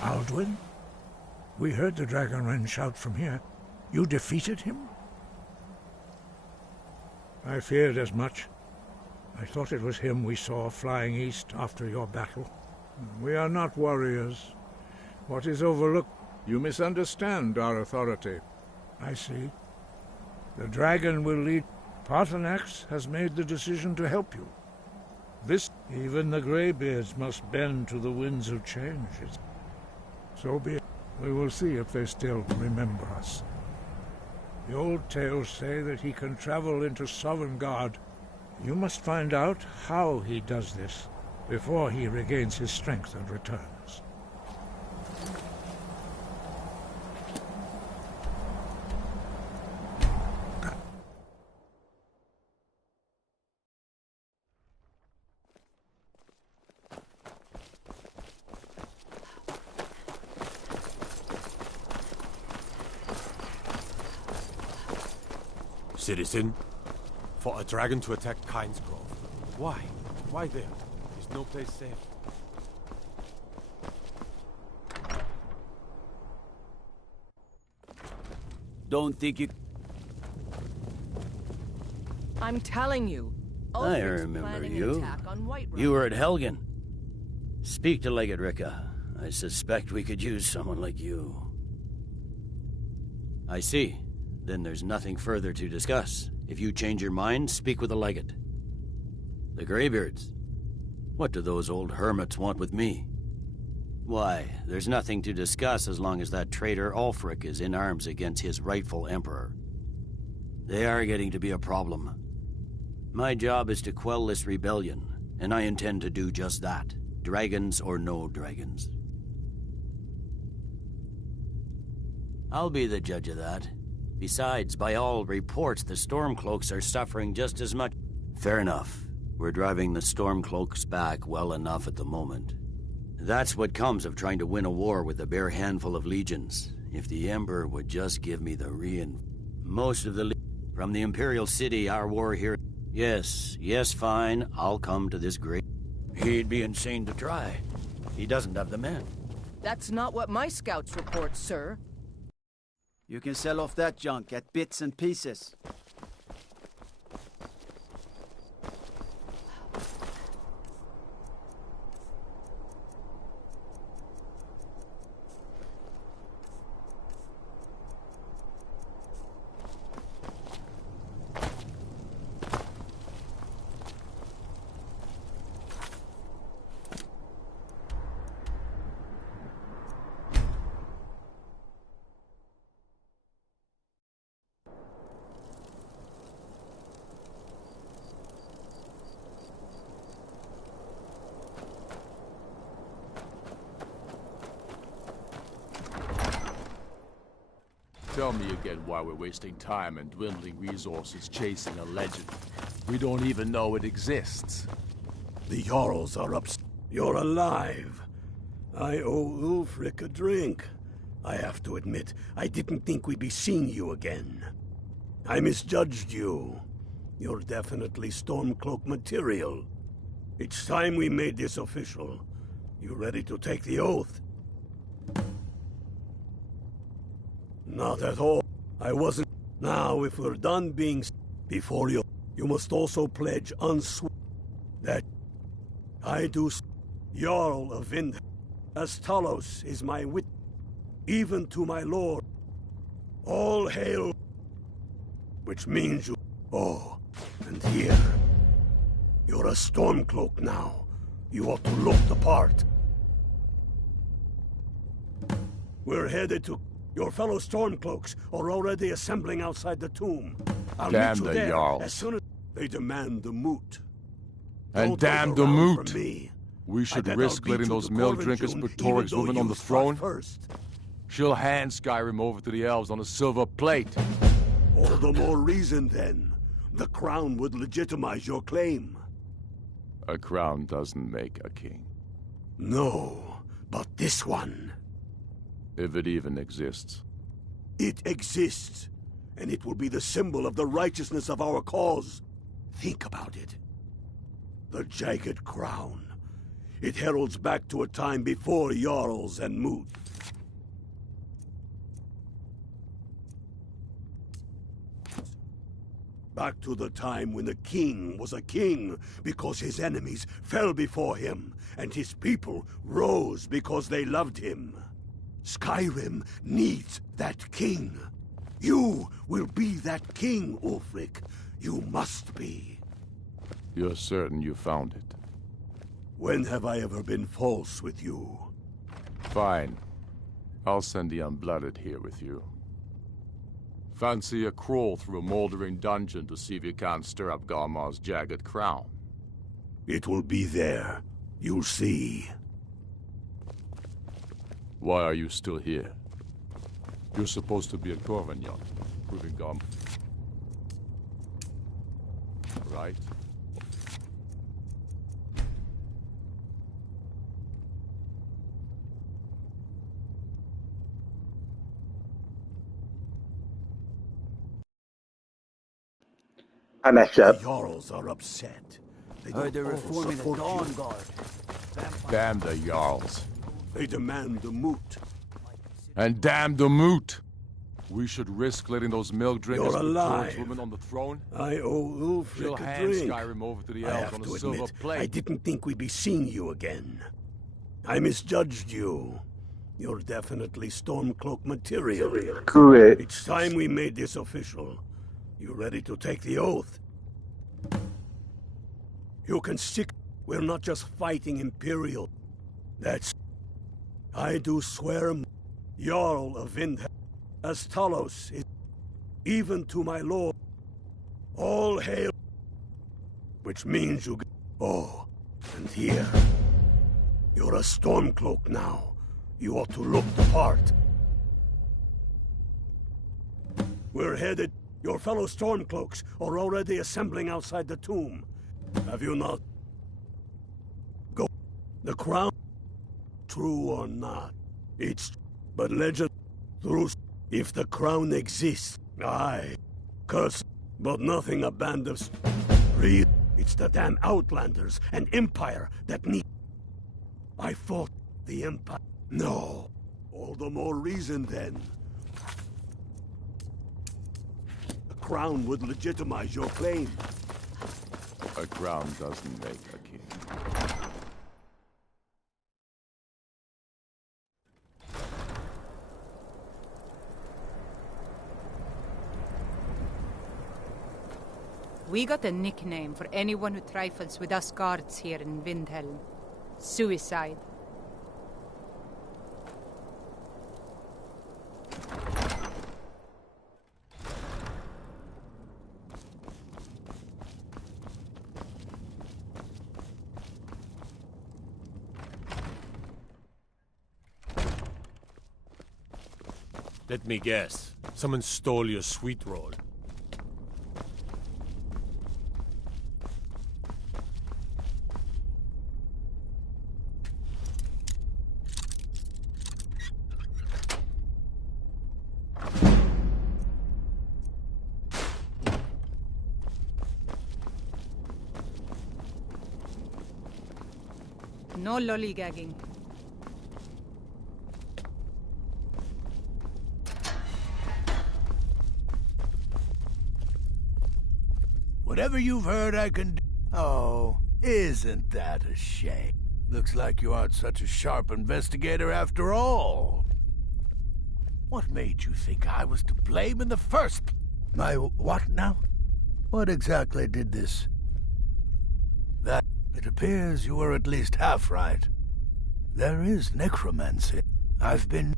Alduin? We heard the Dragonrend shout from here. You defeated him? I feared as much. I thought it was him we saw flying east after your battle. We are not warriors. What is overlooked? You misunderstand our authority. I see. The dragon will lead. Paarthurnax has made the decision to help you. Even the Greybeards must bend to the winds of change. So be it. We will see if they still remember us. The old tales say that he can travel into Sovngarde. You must find out how he does this before he regains his strength and returns. Citizen, for a dragon to attack Kynesgrove. Why? Why there? Is no place safe? Don't think you... I'm telling you. I remember you. You were at Helgen. Speak to Legate Rikke. I suspect we could use someone like you. I see. Then there's nothing further to discuss. If you change your mind, speak with the Legate. The Greybeards. What do those old hermits want with me? Why, there's nothing to discuss as long as that traitor Ulfric is in arms against his rightful emperor. They are getting to be a problem. My job is to quell this rebellion, and I intend to do just that. Dragons or no dragons. I'll be the judge of that. Besides, by all reports, the Stormcloaks are suffering just as much. Fair enough. We're driving the Stormcloaks back well enough at the moment. That's what comes of trying to win a war with a bare handful of legions. If the Emperor would just give me the most of the from the Imperial City, our war here... Yes, fine, I'll come to this great... He'd be insane to try. He doesn't have the men. That's not what my scouts report, sir. You can sell off that junk at bits and pieces. Tell me again why we're wasting time and dwindling resources chasing a legend. We don't even know it exists. The Jarls are up. You're alive. I owe Ulfric a drink. I have to admit, I didn't think we'd be seeing you again. I misjudged you. You're definitely Stormcloak material. It's time we made this official. You ready to take the oath? Not at all. I wasn't. Now, if we're done being... Before you must also pledge that I do... Jarl of Vind... As Talos is my wit... Even to my lord. All hail... Which means you... Oh, and here... You're a Stormcloak now. You ought to look the part. We're headed to... Your fellow Stormcloaks are already assembling outside the tomb. I'll Damn meet you the there Jarls. as soon as they demand the moot. And Don't damn wait the around moot. for me. We I should bet risk I'll beat letting you those to mill Corvin drinkers June, put even Toryg's though woman you on the fought throne. first. She'll hand Skyrim over to the elves on a silver plate. All the more reason then. The crown would legitimize your claim. A crown doesn't make a king. No, but this one. If it even exists. It exists, and it will be the symbol of the righteousness of our cause. Think about it. The jagged crown. It heralds back to a time before Jarls and Moot. Back to the time when the king was a king because his enemies fell before him, and his people rose because they loved him. Skyrim needs that king. You will be that king, Ulfric. You must be. You're certain you found it? When have I ever been false with you? Fine. I'll send the Unblooded here with you. Fancy a crawl through a moldering dungeon to see if you can't stir up Garmar's jagged crown. It will be there. You'll see. Why are you still here? You're supposed to be at Corvignon, proving Garmar. Right? I messed The up. Jarls are upset. They Heard they're don't all reforming the support Dawn you. Guard. Damn the Jarls. They demand the Moot. And damn the Moot! We should risk letting those milk drinkers You're put alive. George women on the throne? I owe She'll Ulfric a hand drink. Skyrim over to the I elves have on to a silver admit, plate. I didn't think we'd be seeing you again. I misjudged you. You're definitely Stormcloak material. Correct. It's time we made this official. You ready to take the oath? You can stick. We're not just fighting Imperial. That's... I do swear, Jarl of Vindhelm, as Talos is, even to my lord. All hail. Which means you... Oh, and here. You're a Stormcloak now. You ought to look the part. We're headed. Your fellow Stormcloaks are already assembling outside the tomb. Have you not? Go. The crown. True or not, it's but legend. Through. If the crown exists, aye. Curse, but nothing a band of. Real. It's the damn Outlanders and Empire that need. I fought the Empire. No. All the more reason then. The crown would legitimize your claim. A crown doesn't make a king. We got a nickname for anyone who trifles with us guards here in Vindhelm. Suicide. Let me guess. Someone stole your sweet roll. No lollygagging. Whatever you've heard, I can do. Oh, isn't that a shame? Looks like you aren't such a sharp investigator after all. What made you think I was to blame in the first place? My what now? What exactly did this? That it appears you were at least half right. There is necromancy. I've been...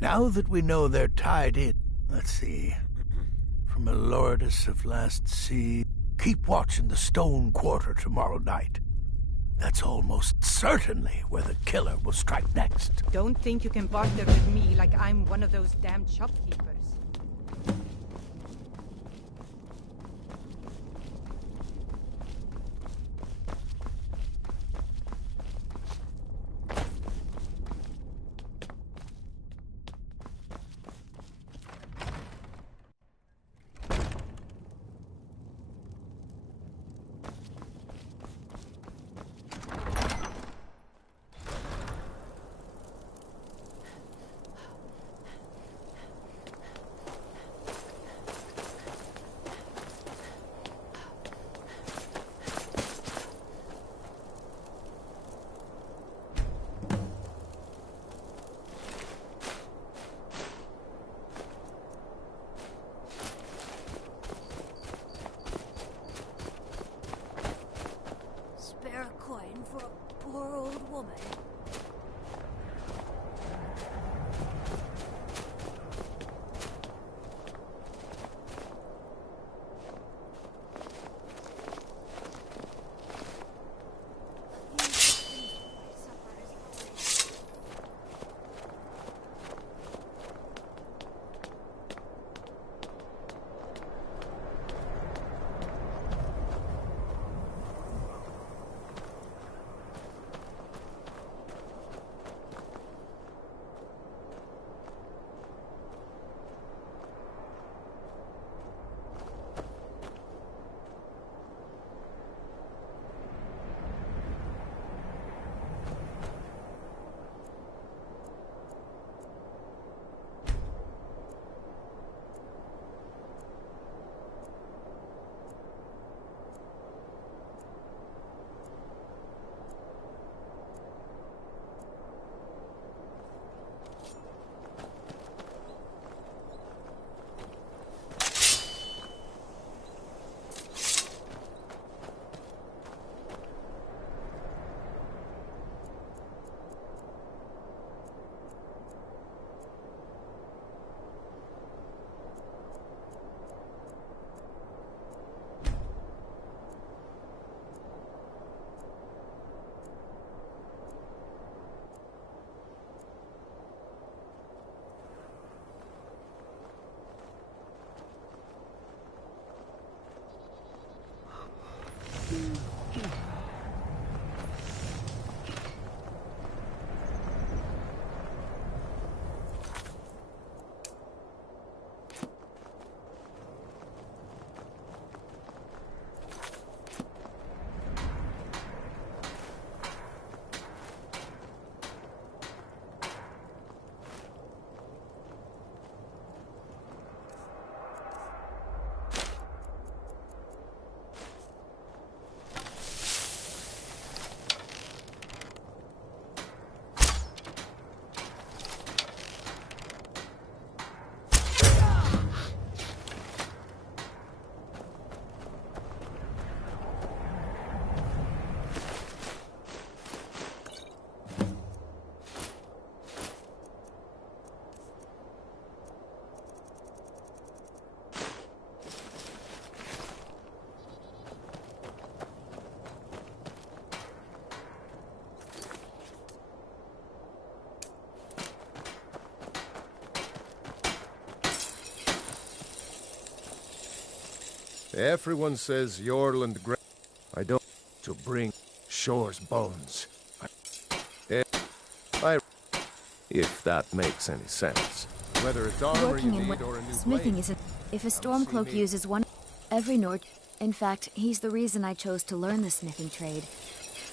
Now that we know they're tied in... Let's see... From Elordis of Last Sea... Keep watch in the Stone Quarter tomorrow night. That's almost certainly where the killer will strike next. Don't think you can barter with me like I'm one of those damn shopkeepers. Everyone says Yorland Grey. I don't to bring Shore's bones. If that makes any sense. Whether it's armor Working you in need or a new smithing blade. isn't. If a Stormcloak uses one, every Nord. In fact, he's the reason I chose to learn the smithing trade.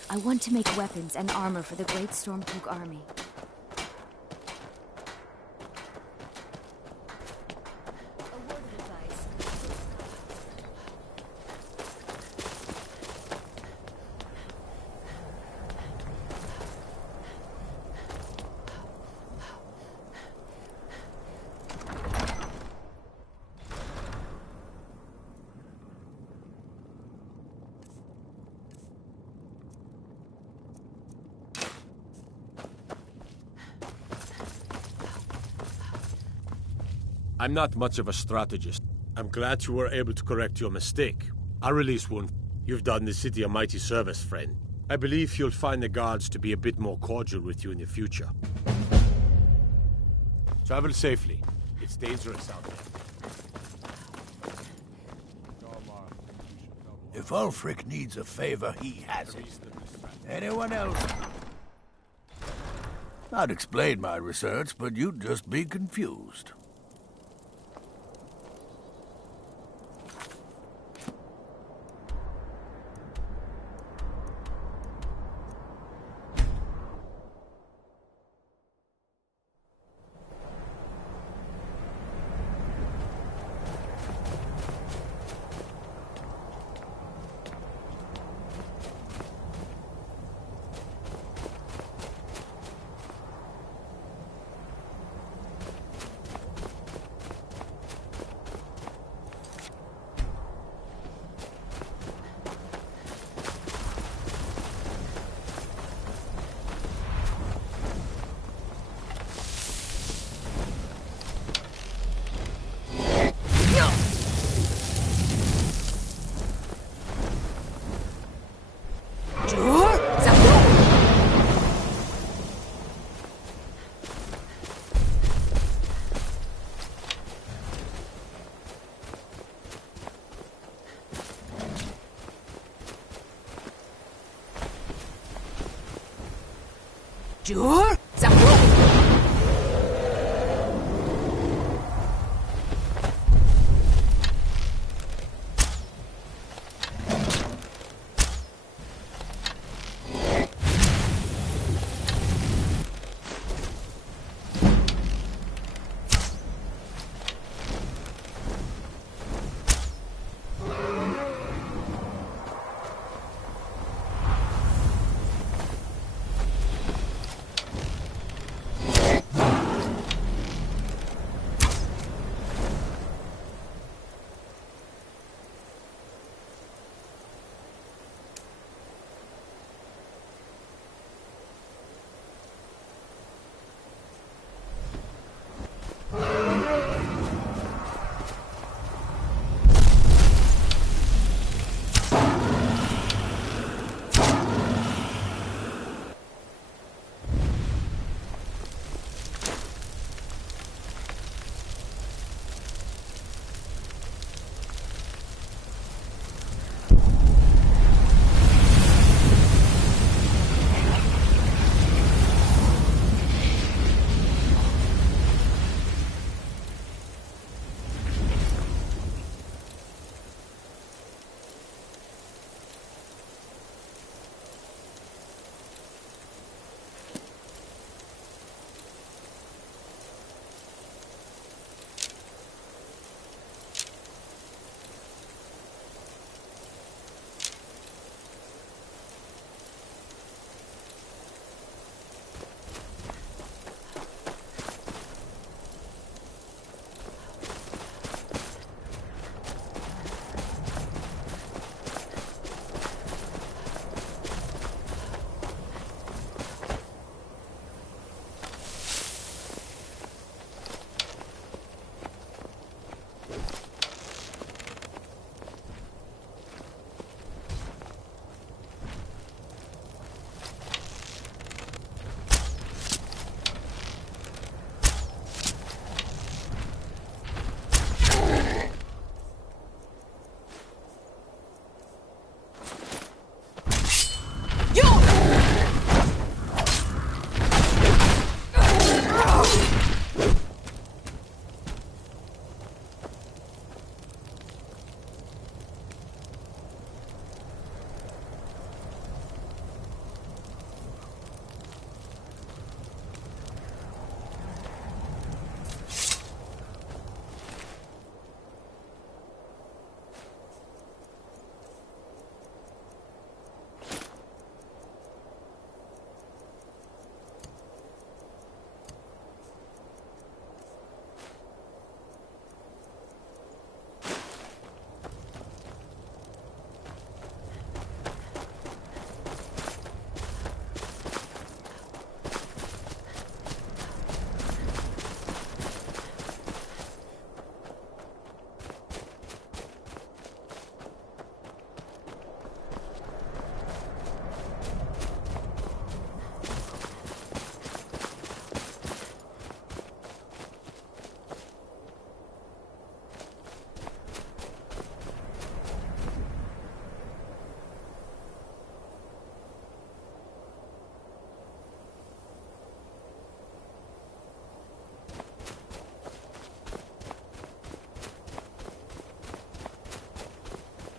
I want to make weapons and armor for the great Stormcloak army. I'm not much of a strategist. I'm glad you were able to correct your mistake. I'll release one. You've done the city a mighty service, friend. I believe you'll find the guards to be a bit more cordial with you in the future. Travel safely. It's dangerous out there. If Ulfric needs a favor, he has it. Anyone else? I'd explain my research, but you'd just be confused. Jur?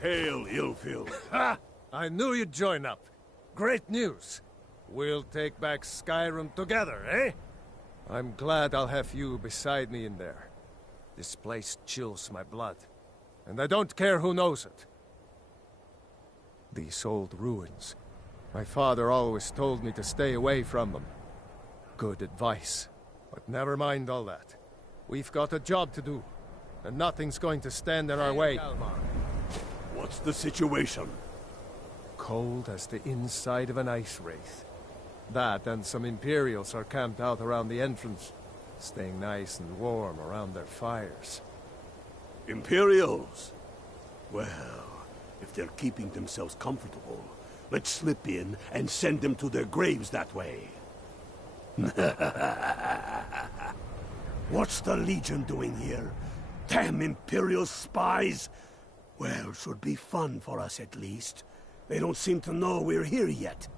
Hail, Illfield. Ha! I knew you'd join up. Great news. We'll take back Skyrim together, eh? I'm glad I'll have you beside me in there. This place chills my blood. And I don't care who knows it. These old ruins. My father always told me to stay away from them. Good advice. But never mind all that. We've got a job to do. And nothing's going to stand in our way. What's the situation? Cold as the inside of an ice wraith. That and some Imperials are camped out around the entrance, staying nice and warm around their fires. Imperials? Well, if they're keeping themselves comfortable, let's slip in and send them to their graves that way. What's the Legion doing here? Damn Imperial spies! Well, should be fun for us at least. They don't seem to know we're here yet.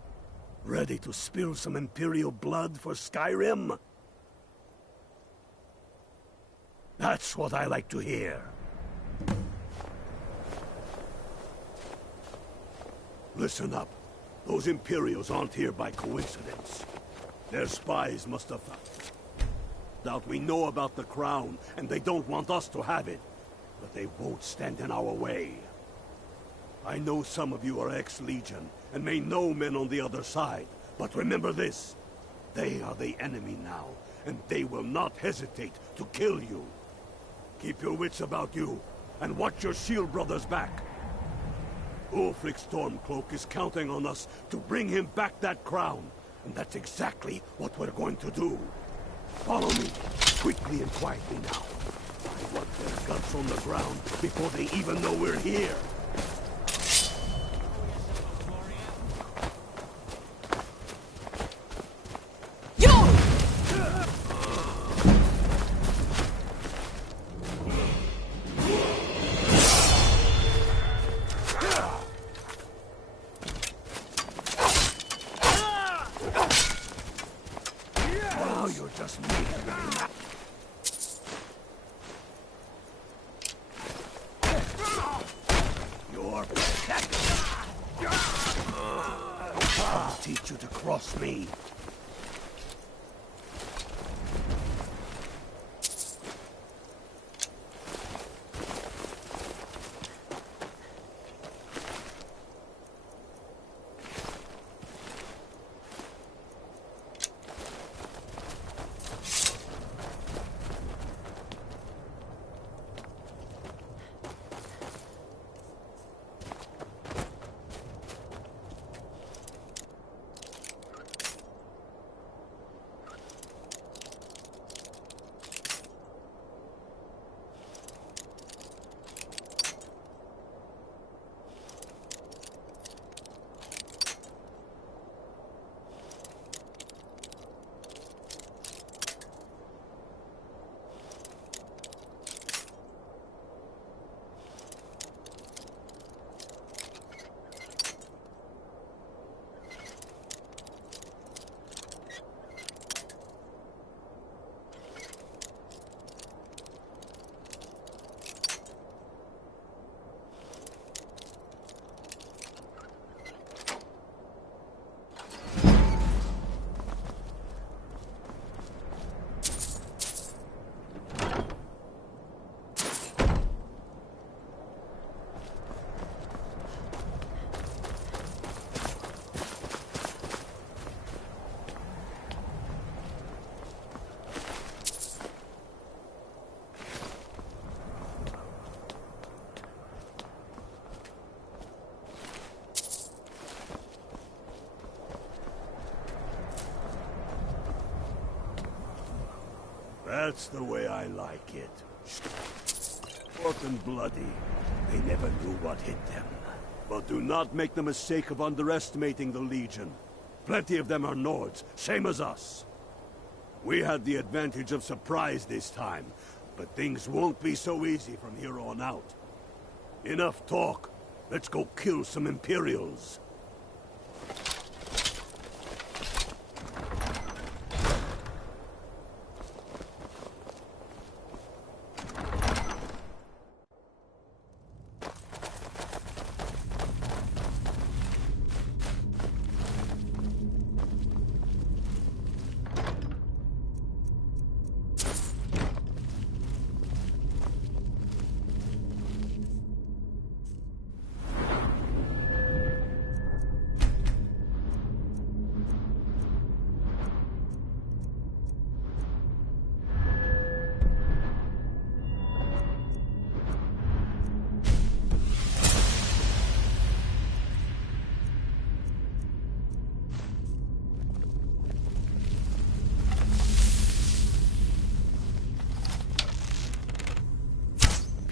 Ready to spill some Imperial blood for Skyrim? That's what I like to hear. Listen up. Those Imperials aren't here by coincidence. Their spies must have found out we know about the crown, and they don't want us to have it. But they won't stand in our way. I know some of you are ex-Legion, and may know men on the other side. But remember this. They are the enemy now, and they will not hesitate to kill you. Keep your wits about you, and watch your shield brothers back. Ulfric Stormcloak is counting on us to bring him back that crown, and that's exactly what we're going to do. Follow me, quickly and quietly now. I want their guts on the ground before they even know we're here. Me. That's the way I like it. Short and bloody. They never knew what hit them. But do not make the mistake of underestimating the Legion. Plenty of them are Nords, same as us. We had the advantage of surprise this time, but things won't be so easy from here on out. Enough talk. Let's go kill some Imperials.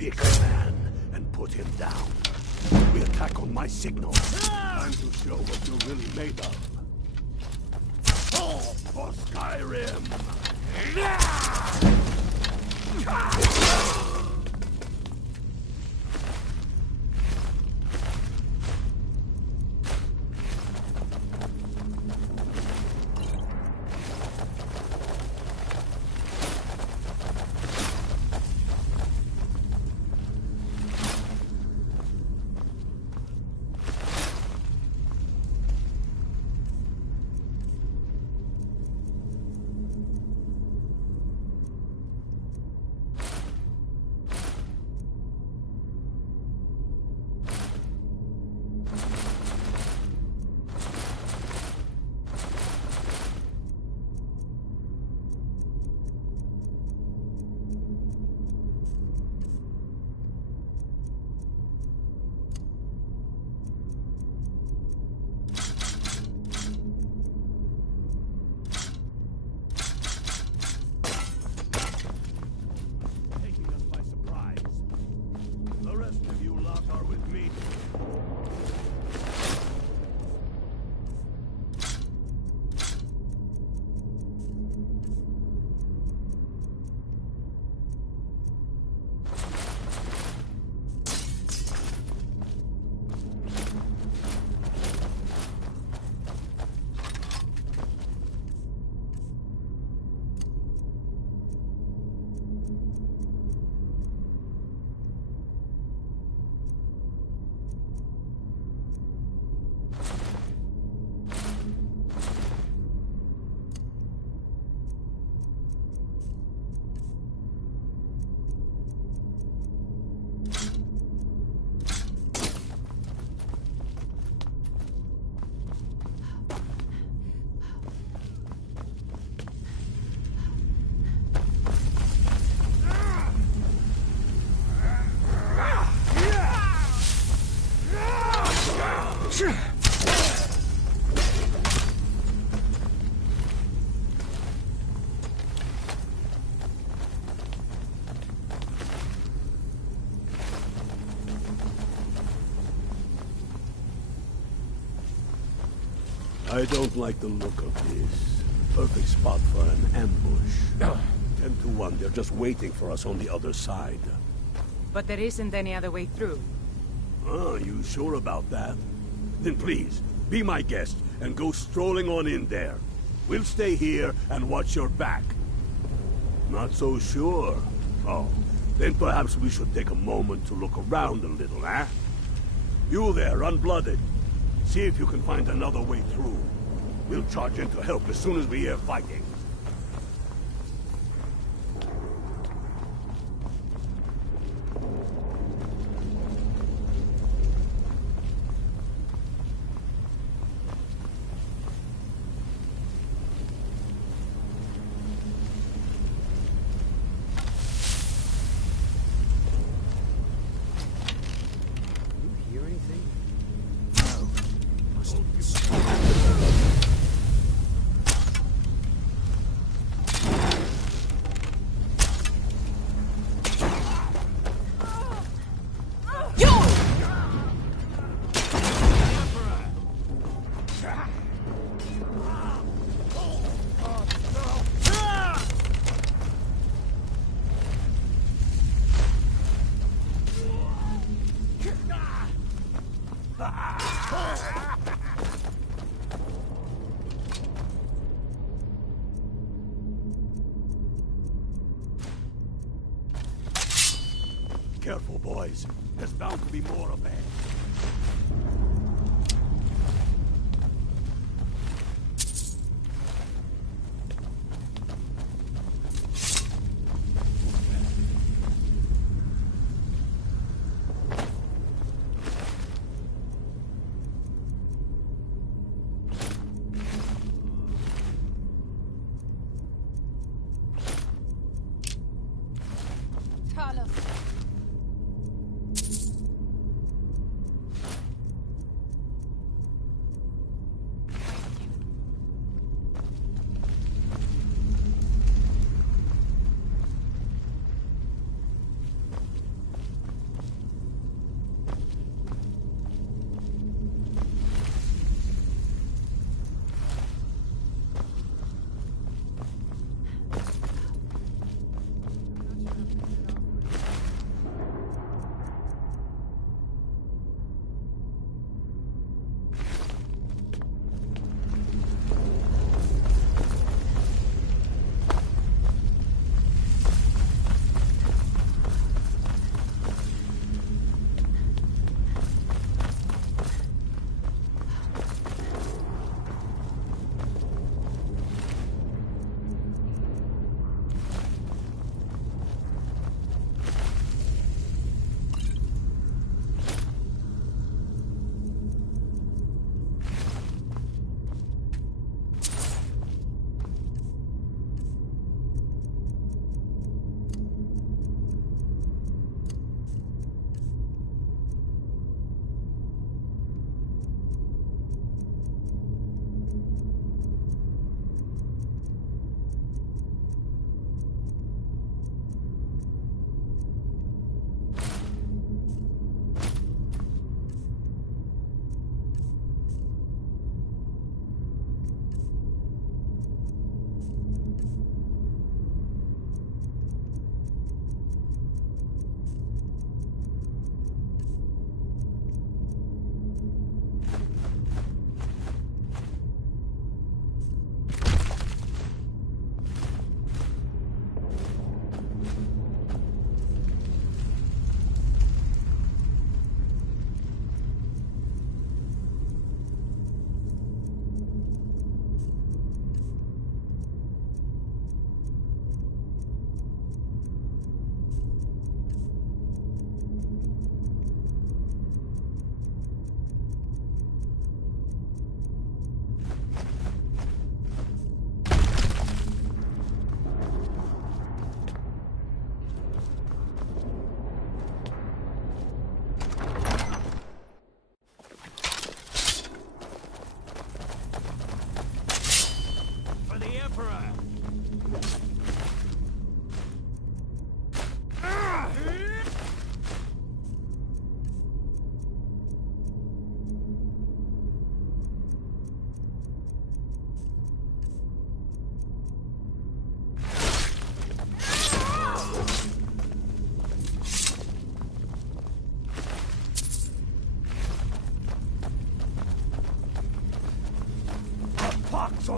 Pick a man and put him down. We attack on my signal. Time to show what you're really made of. All for Skyrim! I don't like the look of this. Perfect spot for an ambush. 10 to 1, they're just waiting for us on the other side. But there isn't any other way through. Ah, you sure about that? Then please, be my guest and go strolling on in there. We'll stay here and watch your back. Not so sure. Oh, then perhaps we should take a moment to look around a little, eh? You there, Unblooded. See if you can find another way through. We'll charge in to help as soon as we hear fighting. Careful, boys. There's bound to be more of that.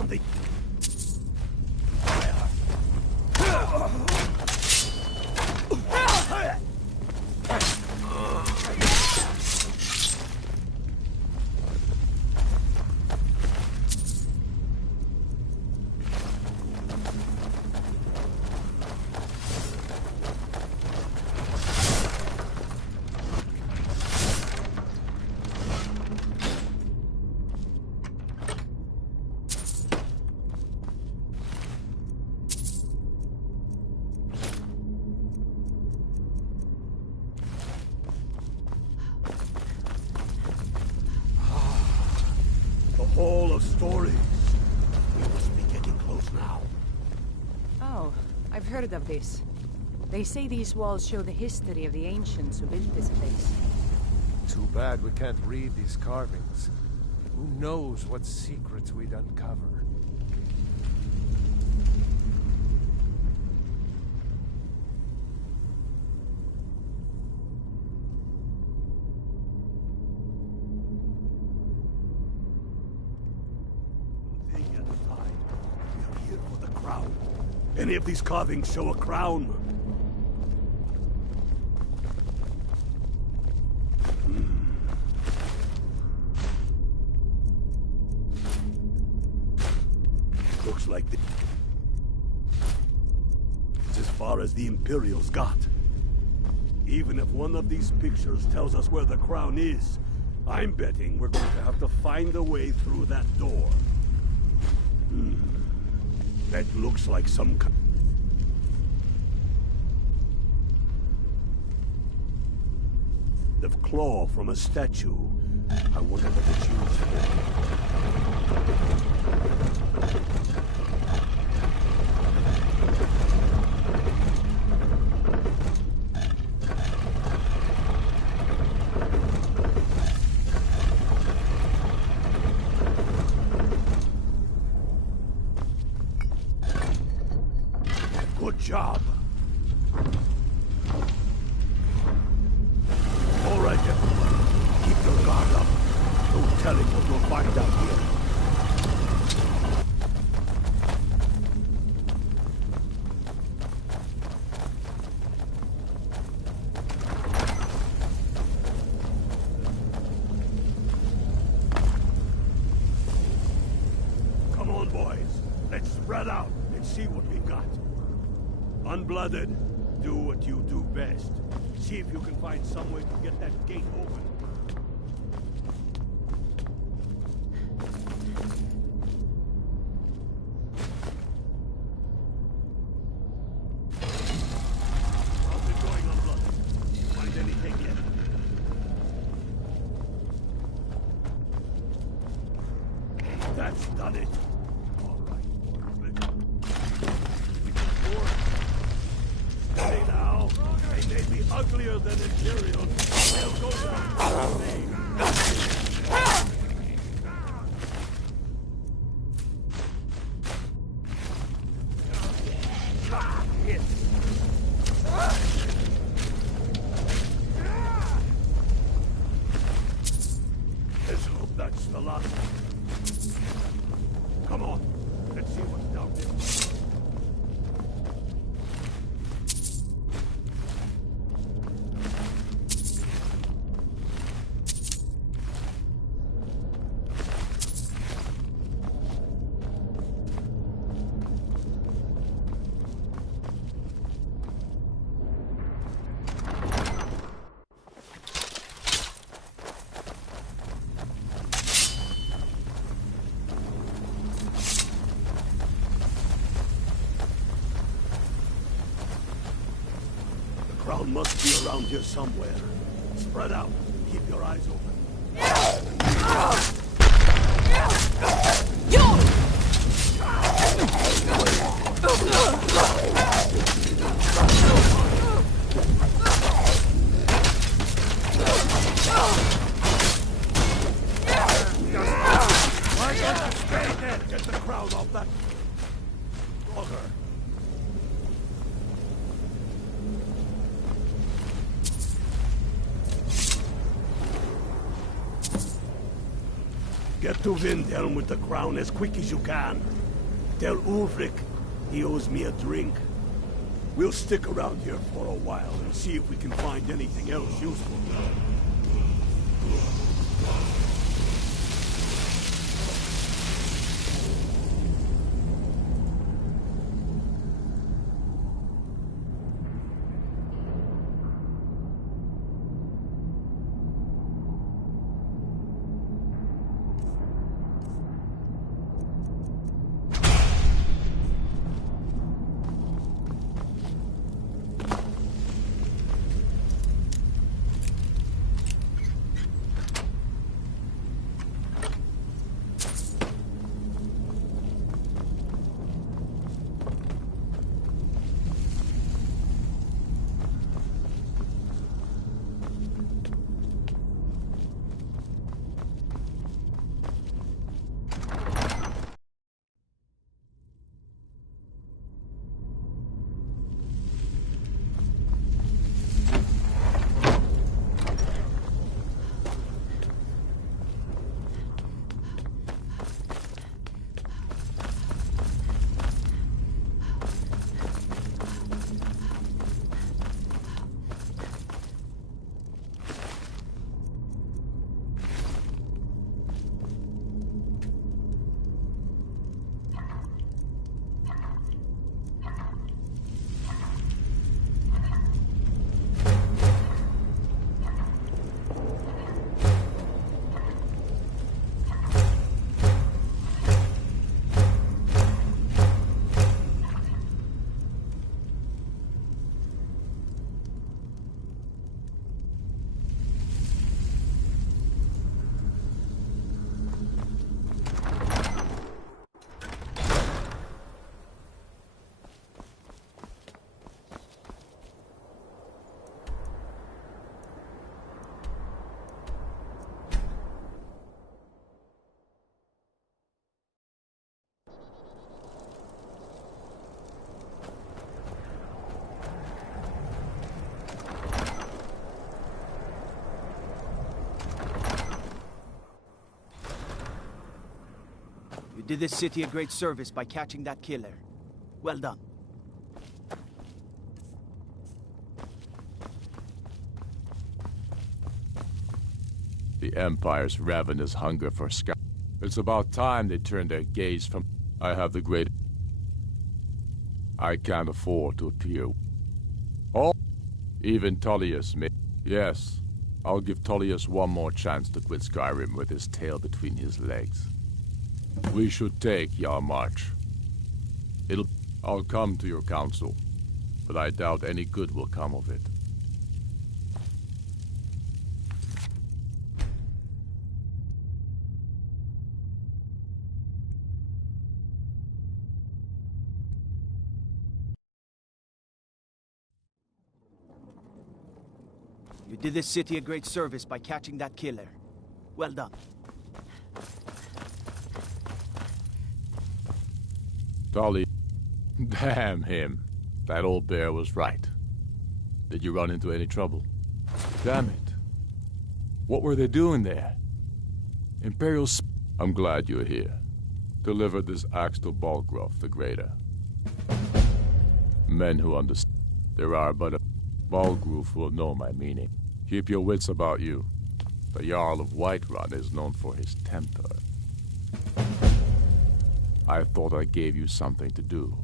on the... Hall of Stories. We must be getting close now. Oh, I've heard of this. They say these walls show the history of the ancients who built this place. Too bad we can't read these carvings. Who knows what secrets we'd uncover? Any of these carvings show a crown? Looks like it's as far as the Imperials got. Even if one of these pictures tells us where the crown is, I'm betting we're going to have to find a way through that door. That looks like some kind. Of claw from a statue. I wonder what it's used for. Good job. All right, everyone. Keep your guard up. No telling what we'll find out here. Come on, boys. Let's spread out and see what we got. Unblooded, do what you do best. See if you can find some way to get that gate open. How's it going, Unblooded? Find anything yet? That's done it. All right. Hey now, they may be uglier than Imperials. They'll go without saying. Let's hope that's the last. Come on, let's see what's down there. The crown must be around here somewhere. Spread out. Keep your eyes open. Why don't you stay there? Get the crown off that altar. Get to Windhelm with the crown as quick as you can. Tell Ulfric he owes me a drink. We'll stick around here for a while and see if we can find anything else useful. You did this city a great service by catching that killer. Well done. The Empire's ravenous hunger for sky. It's about time they turned their gaze from... I have the great... I can't afford to appear. Oh, even Tullius may... Yes, I'll give Tullius one more chance to quit Skyrim with his tail between his legs. We should take Yarmarch. I'll come to your council, but I doubt any good will come of it. You did this city a great service by catching that killer. Well done. Dolly. Damn him. That old bear was right. Did you run into any trouble? Damn it. What were they doing there? Imperial I'm glad you're here. Deliver this axe to Balgruuf the Greater. Men who understand. There are but a... Balgruuf will know my meaning. Keep your wits about you. The Jarl of Whiterun is known for his temper. I thought I gave you something to do.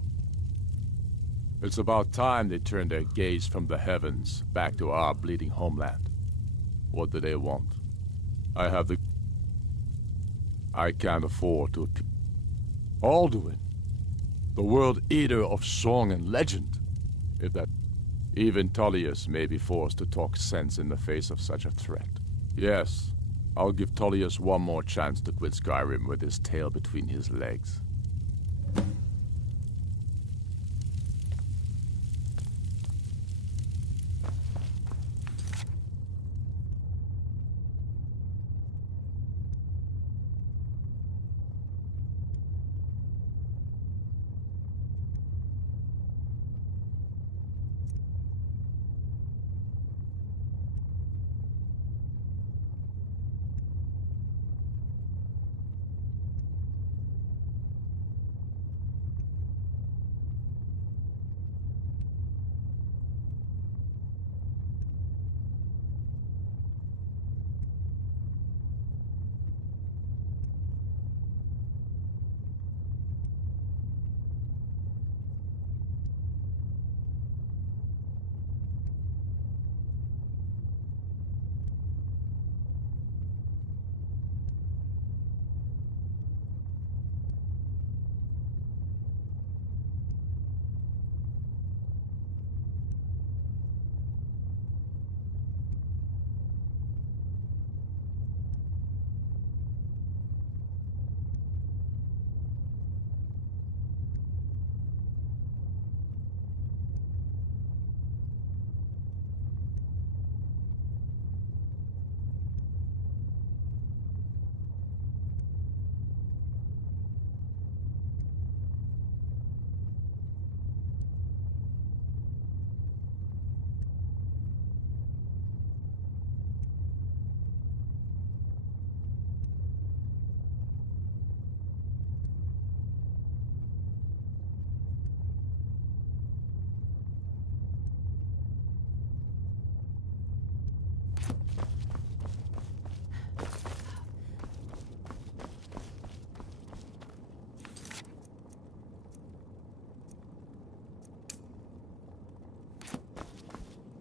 It's about time they turned their gaze from the heavens back to our bleeding homeland. What do they want? I have the... I can't afford to... Alduin, the World Eater of song and legend. If that... Even Tullius may be forced to talk sense in the face of such a threat. Yes, I'll give Tullius one more chance to quit Skyrim with his tail between his legs.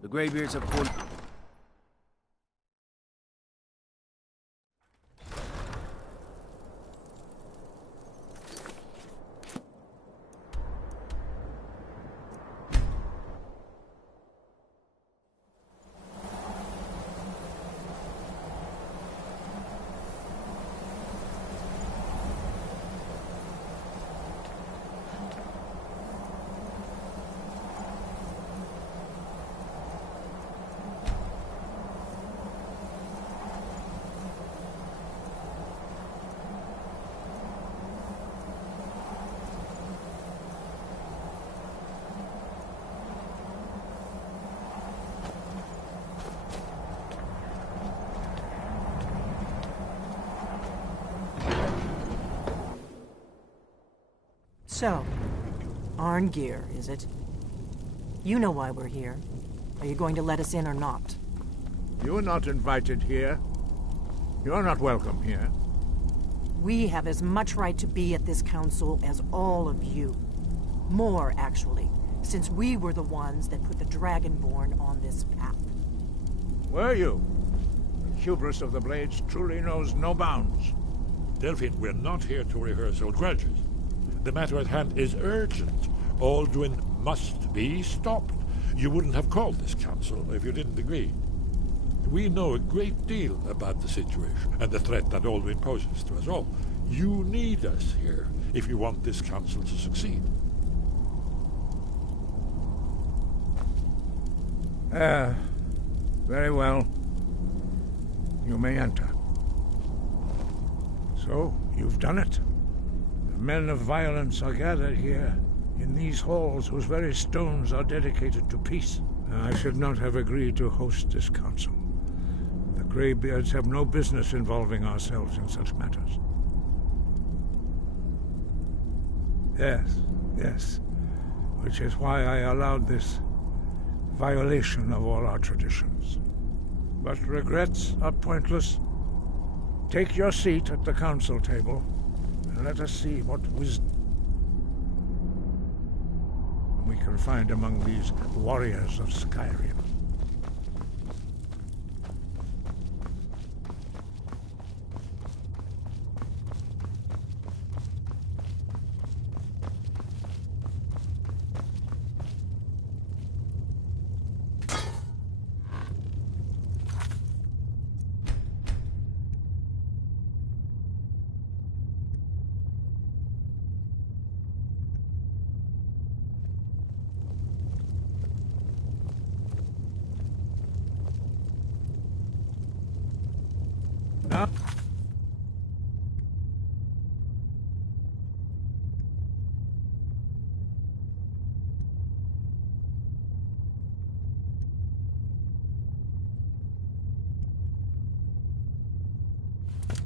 The Greybeards have pulled... So, Arngeir, is it? You know why we're here. Are you going to let us in or not? You're not invited here. You're not welcome here. We have as much right to be at this council as all of you. More, actually, since we were the ones that put the Dragonborn on this path. Were you? The hubris of the Blades truly knows no bounds. Delphine, we're not here to rehearse old grudges. The matter at hand is urgent. Alduin must be stopped. You wouldn't have called this council if you didn't agree. We know a great deal about the situation and the threat that Alduin poses to us all. You need us here if you want this council to succeed. Very well. You may enter. So, you've done it. The men of violence are gathered here, in these halls whose very stones are dedicated to peace. I should not have agreed to host this council. The Greybeards have no business involving ourselves in such matters. Yes. Which is why I allowed this violation of all our traditions. But regrets are pointless. Take your seat at the council table, and let us see what wisdom we can find among these warriors of Skyrim.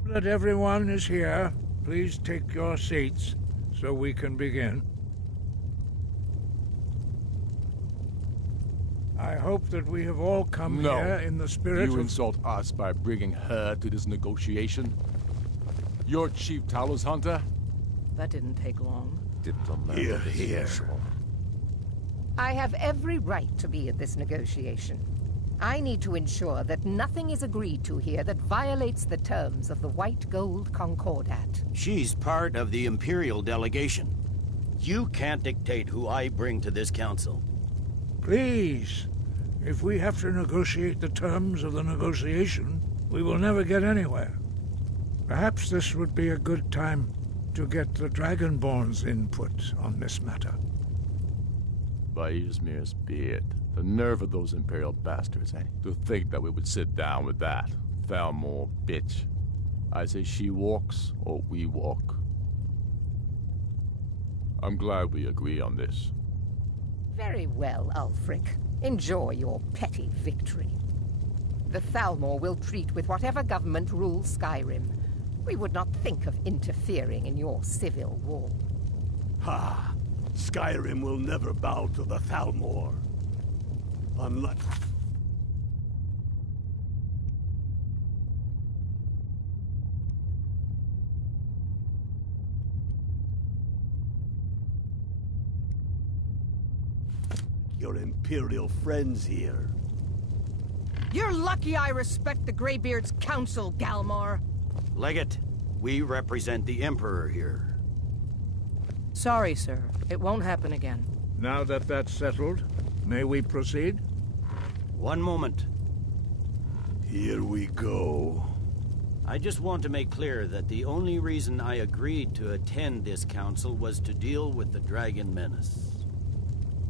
That everyone is here, please take your seats so we can begin. I hope that we have all come here in the spirit You insult us by bringing her to this negotiation? You're Chief Talos Hunter? That didn't take long. Here. I have every right to be at this negotiation. I need to ensure that nothing is agreed to here that violates the terms of the White Gold Concordat. She's part of the Imperial delegation. You can't dictate who I bring to this council. Please, if we have to negotiate the terms of the negotiation, we will never get anywhere. Perhaps this would be a good time to get the Dragonborn's input on this matter. By Ysmir's beard. The nerve of those Imperial bastards, eh? To think that we would sit down with that. Thalmor bitch. I say she walks, or we walk. I'm glad we agree on this. Very well, Ulfric. Enjoy your petty victory. The Thalmor will treat with whatever government rules Skyrim. We would not think of interfering in your civil war. Ha! Skyrim will never bow to the Thalmor. Unless... your Imperial friends here. You're lucky I respect the Greybeard's counsel, Galmar. Legate, we represent the Emperor here. Sorry, sir. It won't happen again. Now that that's settled, may we proceed? One moment. Here we go. I just want to make clear that the only reason I agreed to attend this council was to deal with the Dragon Menace.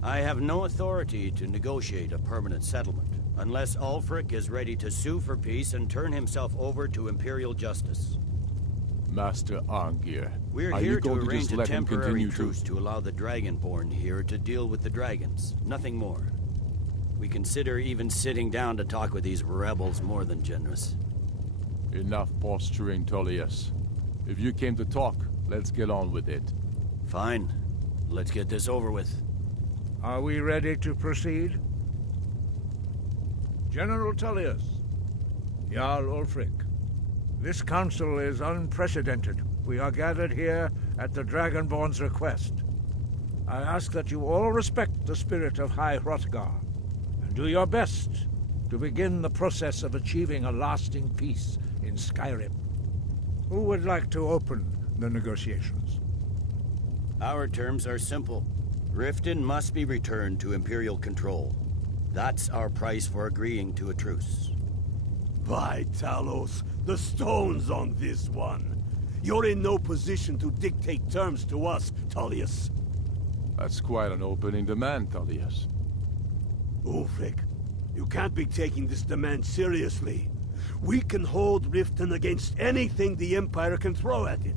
I have no authority to negotiate a permanent settlement, unless Ulfric is ready to sue for peace and turn himself over to Imperial justice. Master Arngeir, We're are here you to going to arrange just a let him temporary continue truce to allow the Dragonborn here to deal with the dragons. Nothing more. We consider even sitting down to talk with these rebels more than generous. Enough posturing, Tullius. If you came to talk, let's get on with it. Fine. Let's get this over with. Are we ready to proceed? General Tullius, Jarl Ulfric, this council is unprecedented. We are gathered here at the Dragonborn's request. I ask that you all respect the spirit of High Hrothgar, and do your best to begin the process of achieving a lasting peace in Skyrim. Who would like to open the negotiations? Our terms are simple. Riften must be returned to Imperial control. That's our price for agreeing to a truce. By Talos, the stone's on this one. You're in no position to dictate terms to us, Tullius. That's quite an opening demand, Tullius. Ulfric, you can't be taking this demand seriously. We can hold Riften against anything the Empire can throw at it.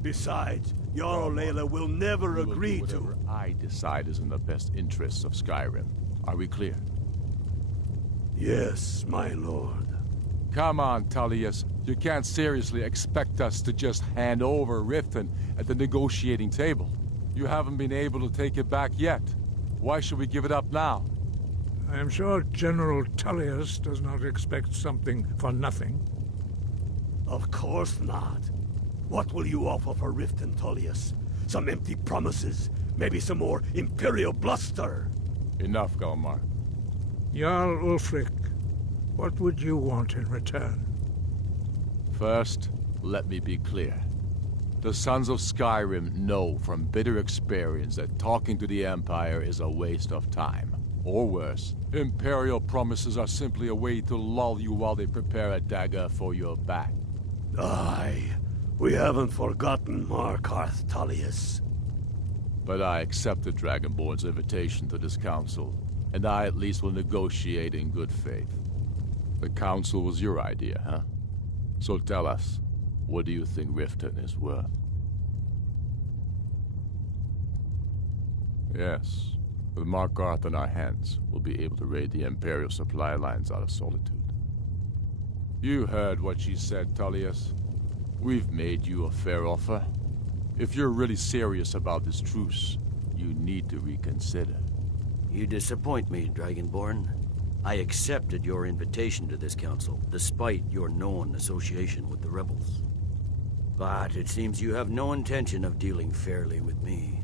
Besides, Jarl Layla will never agree to... Whatever I decide is in the best interests of Skyrim. Are we clear? Yes, my lord. Come on, Tullius. You can't seriously expect us to just hand over Riften at the negotiating table. You haven't been able to take it back yet. Why should we give it up now? I am sure General Tullius does not expect something for nothing. Of course not. What will you offer for Riften, Tullius? Some empty promises? Maybe some more Imperial bluster? Enough, Galmar. Jarl Ulfric, what would you want in return? First, let me be clear. The Sons of Skyrim know from bitter experience that talking to the Empire is a waste of time. Or worse, Imperial promises are simply a way to lull you while they prepare a dagger for your back. Aye, we haven't forgotten Markarth, Tullius. But I accept the Dragonborn's invitation to this council, and I at least will negotiate in good faith. The council was your idea, huh? So tell us, what do you think Riften is worth? Yes. With Markarth in our hands, we'll be able to raid the Imperial supply lines out of Solitude. You heard what she said, Tullius. We've made you a fair offer. If you're really serious about this truce, you need to reconsider. You disappoint me, Dragonborn. I accepted your invitation to this council, despite your known association with the rebels. But it seems you have no intention of dealing fairly with me.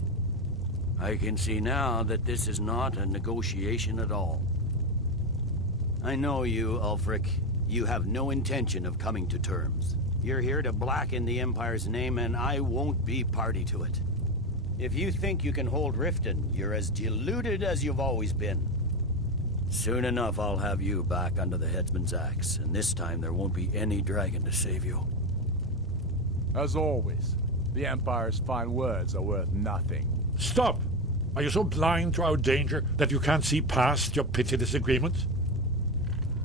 I can see now that this is not a negotiation at all. I know you, Ulfric. You have no intention of coming to terms. You're here to blacken the Empire's name, and I won't be party to it. If you think you can hold Riften, you're as deluded as you've always been. Soon enough, I'll have you back under the headsman's axe, and this time there won't be any dragon to save you. As always, the Empire's fine words are worth nothing. Stop! Are you so blind to our danger that you can't see past your petty disagreements?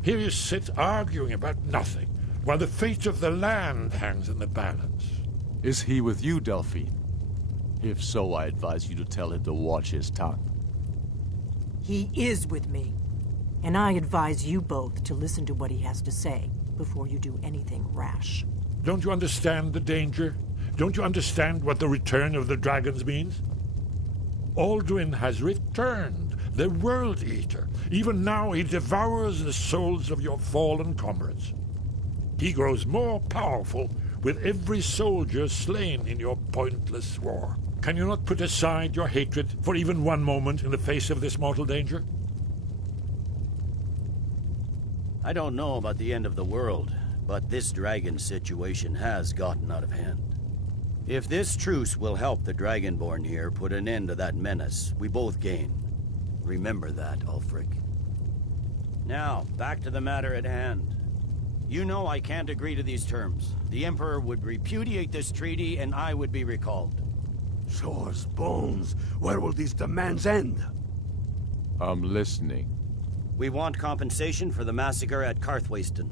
Here you sit arguing about nothing, while the fate of the land hangs in the balance. Is he with you, Delphine? If so, I advise you to tell him to watch his tongue. He is with me. And I advise you both to listen to what he has to say before you do anything rash. Don't you understand the danger? Don't you understand what the return of the dragons means? Alduin has returned, the World Eater. Even now he devours the souls of your fallen comrades. He grows more powerful with every soldier slain in your pointless war. Can you not put aside your hatred for even one moment in the face of this mortal danger? I don't know about the end of the world, but this dragon situation has gotten out of hand. If this truce will help the Dragonborn here put an end to that menace, we both gain. Remember that, Ulfric. Now, back to the matter at hand. You know I can't agree to these terms. The Emperor would repudiate this treaty, and I would be recalled. Swords, bones, where will these demands end? I'm listening. We want compensation for the massacre at Karthwasten.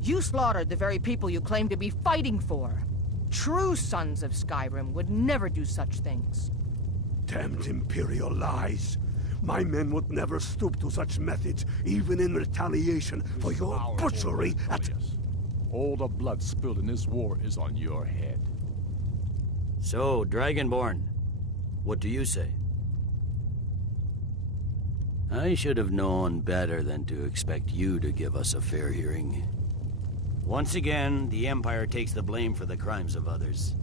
You slaughtered the very people you claim to be fighting for. True sons of Skyrim would never do such things. Damned Imperial lies. My men would never stoop to such methods, even in retaliation for your butchery at... All the blood spilled in this war is on your head. So, Dragonborn, what do you say? I should have known better than to expect you to give us a fair hearing. Once again, the Empire takes the blame for the crimes of others.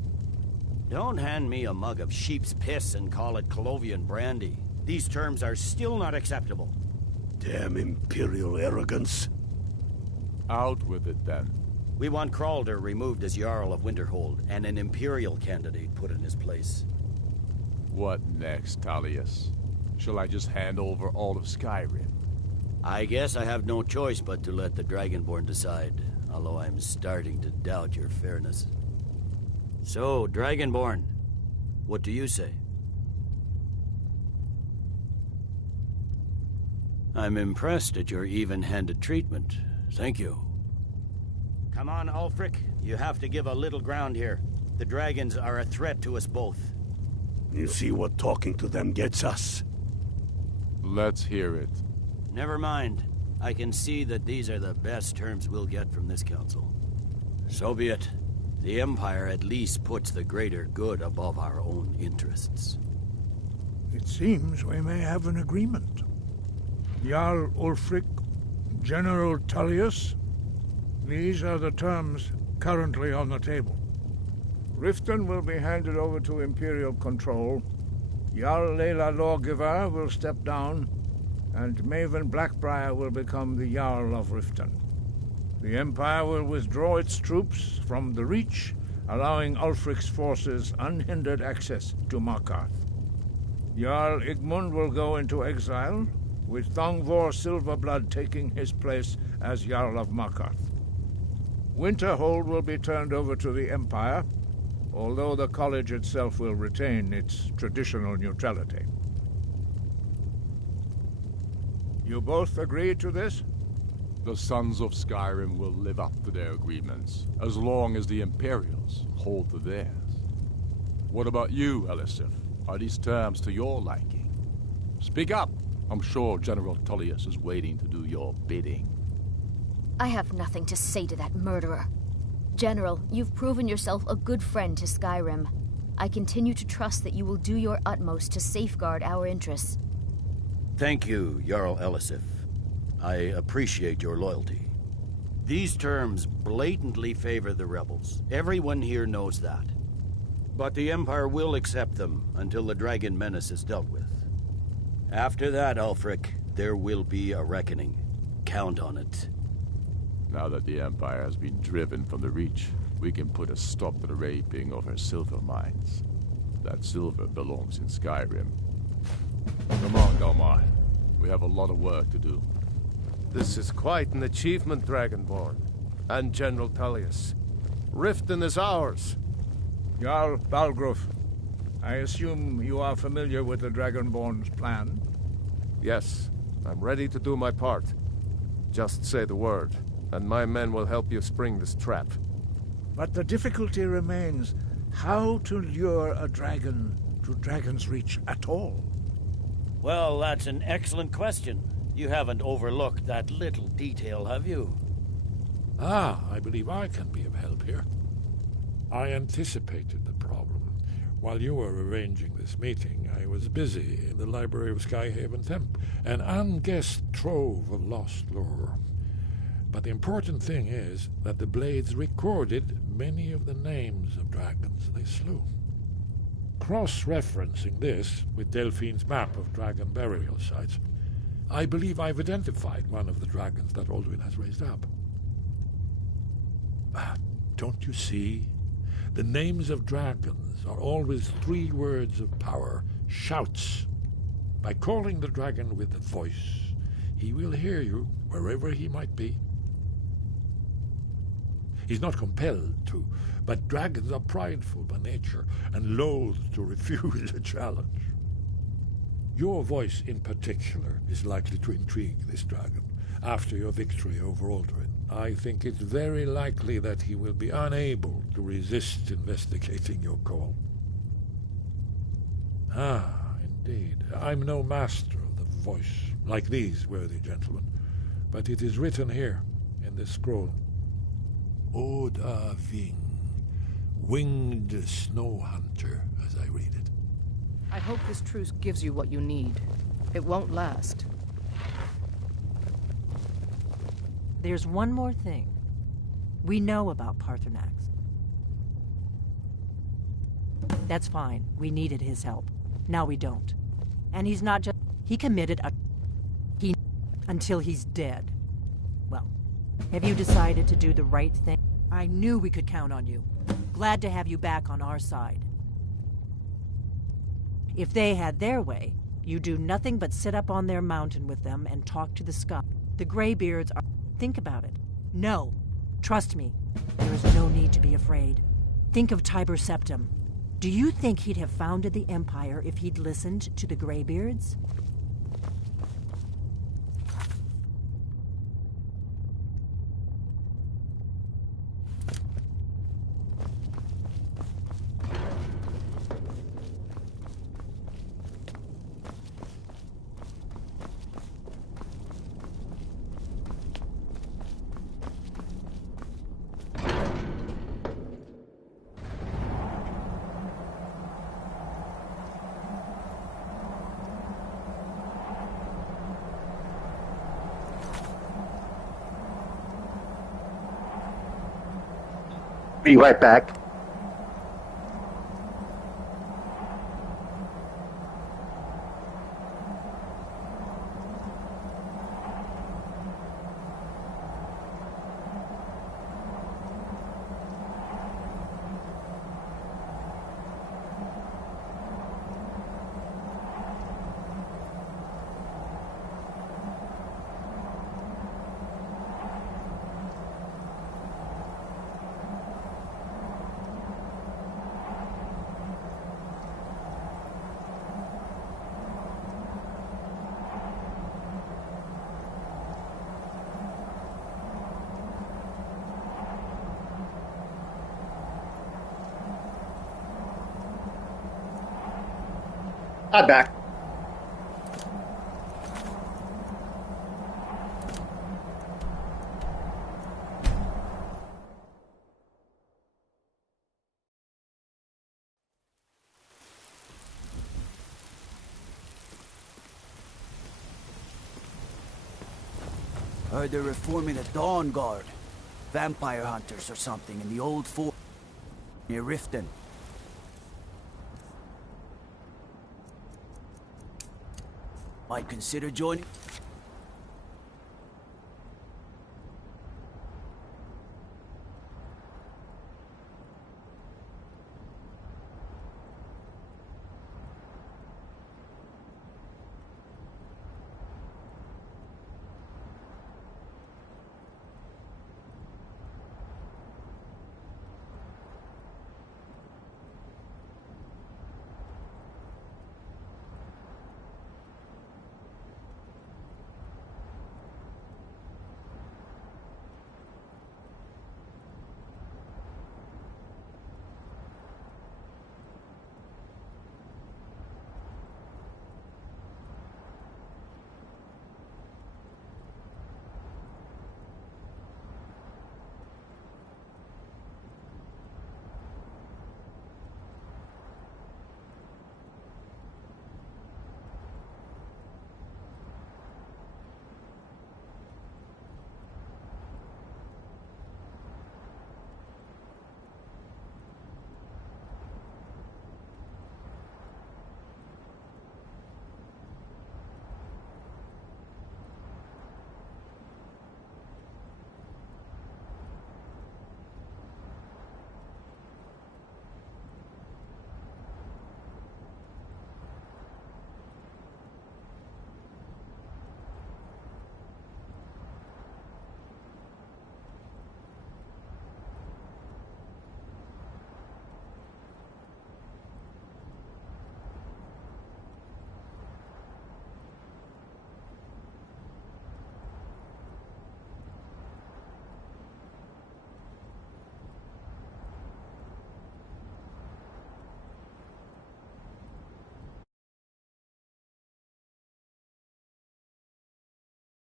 Don't hand me a mug of sheep's piss and call it Colovian brandy. These terms are still not acceptable. Damn Imperial arrogance. Out with it, then. We want Kralder removed as Jarl of Winterhold, and an Imperial candidate put in his place. What next, Tullius? Shall I just hand over all of Skyrim? I guess I have no choice but to let the Dragonborn decide, although I'm starting to doubt your fairness. So, Dragonborn, what do you say? I'm impressed at your even-handed treatment. Thank you. Come on, Ulfric. You have to give a little ground here. The dragons are a threat to us both. You see what talking to them gets us? Let's hear it. Never mind. I can see that these are the best terms we'll get from this council. So be it. The Empire at least puts the greater good above our own interests. It seems we may have an agreement. Jarl Ulfric, General Tullius, these are the terms currently on the table. Riften will be handed over to Imperial control. Jarl Layla Lawgiver will step down, and Maven Blackbriar will become the Jarl of Riften. The Empire will withdraw its troops from the Reach, allowing Ulfric's forces unhindered access to Markarth. Jarl Igmund will go into exile, with Thongvor Silverblood taking his place as Jarl of Markarth. Winterhold will be turned over to the Empire, although the college itself will retain its traditional neutrality. You both agree to this? The Sons of Skyrim will live up to their agreements, as long as the Imperials hold to theirs. What about you, Elisif? Are these terms to your liking? Speak up! I'm sure General Tullius is waiting to do your bidding. I have nothing to say to that murderer. General, you've proven yourself a good friend to Skyrim. I continue to trust that you will do your utmost to safeguard our interests. Thank you, Jarl Elisif. I appreciate your loyalty. These terms blatantly favor the rebels. Everyone here knows that. But the Empire will accept them until the dragon menace is dealt with. After that, Ulfric, there will be a reckoning. Count on it. Now that the Empire has been driven from the Reach, we can put a stop to the raping of her silver mines. That silver belongs in Skyrim. Come on, Galmar. We have a lot of work to do. This is quite an achievement, Dragonborn. And General Tullius. Riften is ours. Jarl Balgruuf, I assume you are familiar with the Dragonborn's plan? Yes, I'm ready to do my part. Just say the word, and my men will help you spring this trap. But the difficulty remains how to lure a dragon to Dragon's Reach at all. Well, that's an excellent question. You haven't overlooked that little detail, have you? Ah, I believe I can be of help here. I anticipated the problem. While you were arranging this meeting, I was busy in the library of Skyhaven Temp, an unguessed trove of lost lore. But the important thing is that the Blades recorded many of the names of dragons they slew. Cross-referencing this with Delphine's map of dragon burial sites, I believe I've identified one of the dragons that Alduin has raised up. Don't you see? The names of dragons are always 3 words of power, shouts. By calling the dragon with a voice, he will hear you wherever he might be. He's not compelled to, but dragons are prideful by nature and loath to refuse a challenge. Your voice in particular is likely to intrigue this dragon after your victory over Alduin. I think it's very likely that he will be unable to resist investigating your call. Indeed. I'm no master of the voice, like these worthy gentlemen, but it is written here in this scroll. Oda Ving, winged snow hunter, as I read it. I hope this truce gives you what you need. It won't last. There's one more thing. We know about Paarthurnax. That's fine. We needed his help. Now we don't. And he's not just... He committed a... until he's dead. Well, have you decided to do the right thing? I knew we could count on you. Glad to have you back on our side. If they had their way, you do nothing but sit up on their mountain with them and talk to the sky. The Greybeards are... Think about it. No. Trust me. There is no need to be afraid. Think of Tiber Septim. Do you think he'd have founded the Empire if he'd listened to the Greybeards? Be right back. I'm back. Heard they're reforming the Dawn Guard. Vampire hunters or something in the old fort near Riften. Might consider joining.